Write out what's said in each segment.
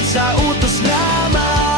sumunod sa utos lamang.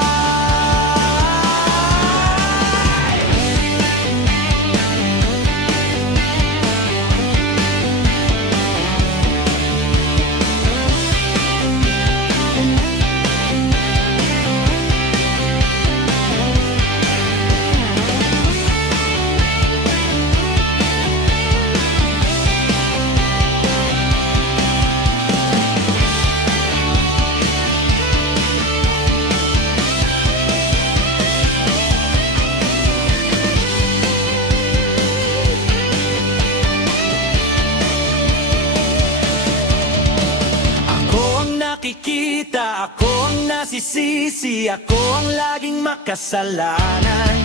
Nakikita, ako ang nasisisi, ako ang laging makasalanan.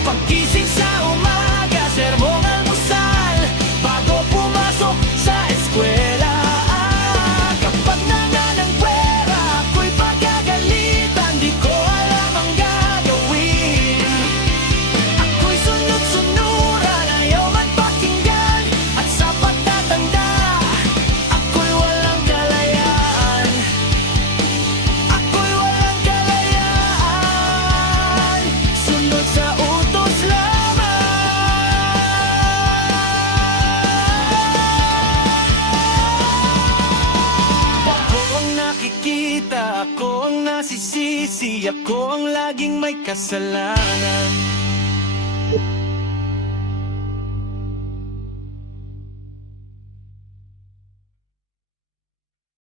Pagkising sa umaga, sermong almusal, bago pumasok sa eskwela. Kapag nangalang pwera, ako'y pagagalitan, di ko alam ang gagawin. Ako'y sunod-sunuran, ayaw man pakinggan, at sa pagtatanda, ako'y walang kalayaan. Ako'y walang kalayaan, sunod sa utos lamang. Ako ang nakikita, ako ang nasisisi, ako ang laging may kasalanan.